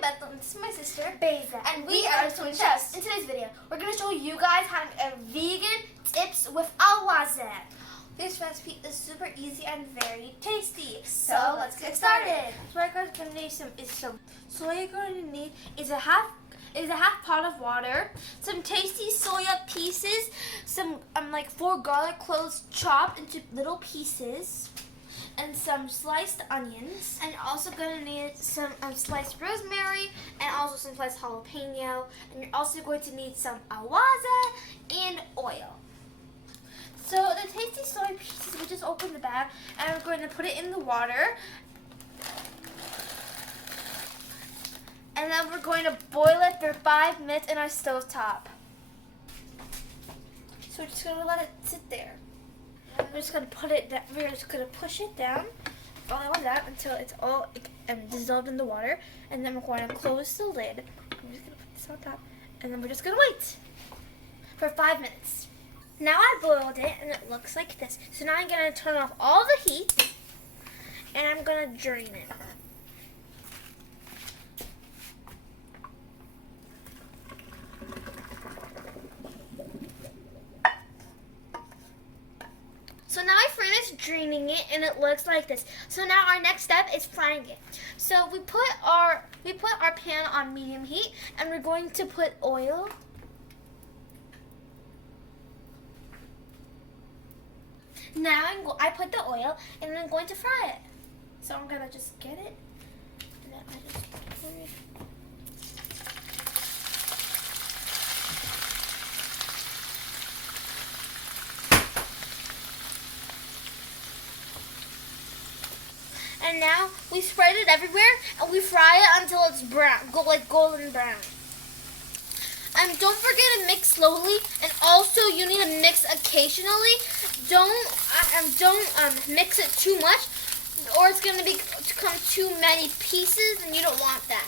Bethel, and this is my sister, Beza. and we are the Twin Chefs. In today's video, we're going to show you guys how to make a vegan tips with Awaze. This recipe is super easy and very tasty. So let's get started. So what we're going to need some soya. You're going to need is a half pot of water, some tasty soya pieces, some like 4 garlic cloves chopped into little pieces, and some sliced onions. And you're also going to need some sliced rosemary and also some sliced jalapeno. And you're also going to need some awaze and oil. So the tasty soy pieces, we just open the bag and we're going to put it in the water. And then we're going to boil it for 5 minutes in our stovetop. So we're just going to let it sit there. We're just going to put it down. We're just going to push it down, all like that, until it's all dissolved in the water. And then we're going to close the lid. I'm just going to put this on top. And then we're just going to wait for 5 minutes. Now I boiled it and it looks like this. So now I'm going to turn off all the heat and I'm going to drain it. So now I finished draining it and it looks like this. So now our next step is frying it. So we put our pan on medium heat and we're going to put oil. Now I put the oil and I'm going to fry it. So I'm gonna just get it and then I just pour it. And now we spread it everywhere and we fry it until it's brown, like golden brown. Don't forget to mix slowly, and also you need to mix occasionally. Don't mix it too much, or it's going to become too many pieces, and you don't want that.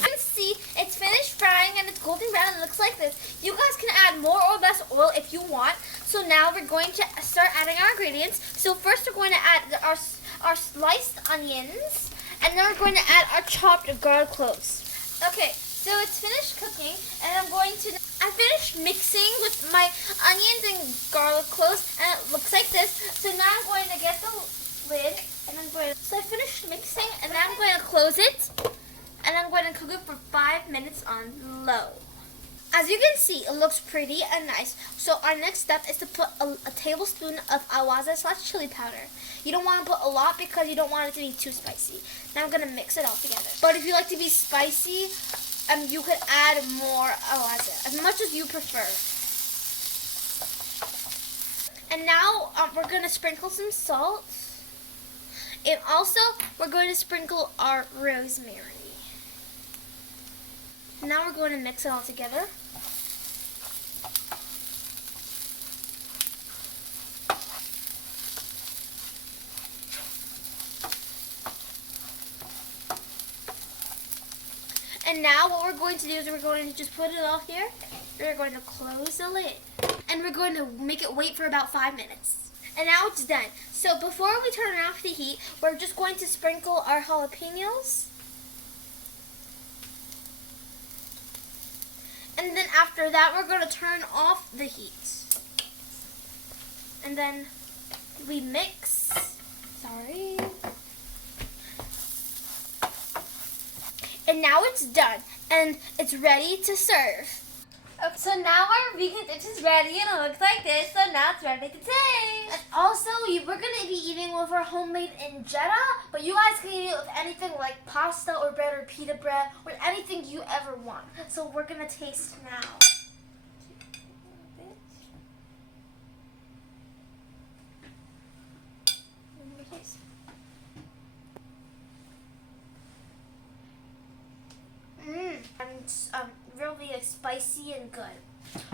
You can see it's finished frying and it's golden brown. It looks like this. You guys can add more or less oil if you want. So now we're going to start adding our ingredients. So first we're going to add our sliced onions, and then we're going to add our chopped garlic cloves. Okay, so it's finished cooking, and I finished mixing with my onions and garlic cloves, and it looks like this. So now I'm going to get the lid, and so I finished mixing, and now I'm going to close it, and I'm going to cook it for 5 minutes on low. As you can see, it looks pretty and nice. So our next step is to put a tablespoon of awaze/chili powder. You don't want to put a lot because you don't want it to be too spicy. Now I'm going to mix it all together. But if you like to be spicy, you could add more awaze, as much as you prefer. And now we're going to sprinkle some salt. And also, we're going to sprinkle our rosemary. Now we're going to mix it all together. And now what we're going to do is we're going to just put it all here. We're going to close the lid. And we're going to make it wait for about 5 minutes. And now it's done. So before we turn off the heat, we're just going to sprinkle our jalapenos. And then after that, we're going to turn off the heat. And then we mix. Sorry. And now it's done. And it's ready to serve. Okay, so now our vegan dish is ready and it looks like this. So now it's ready to taste. And also, we're going to be eating with our homemade injera. But you guys can eat it with anything like pasta or bread or pita bread or anything you ever want. So we're going to taste now. And really spicy and good.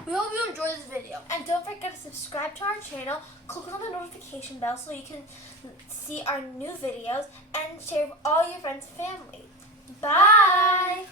We hope you enjoyed this video. And don't forget to subscribe to our channel, click on the notification bell so you can see our new videos, and share with all your friends and family. Bye!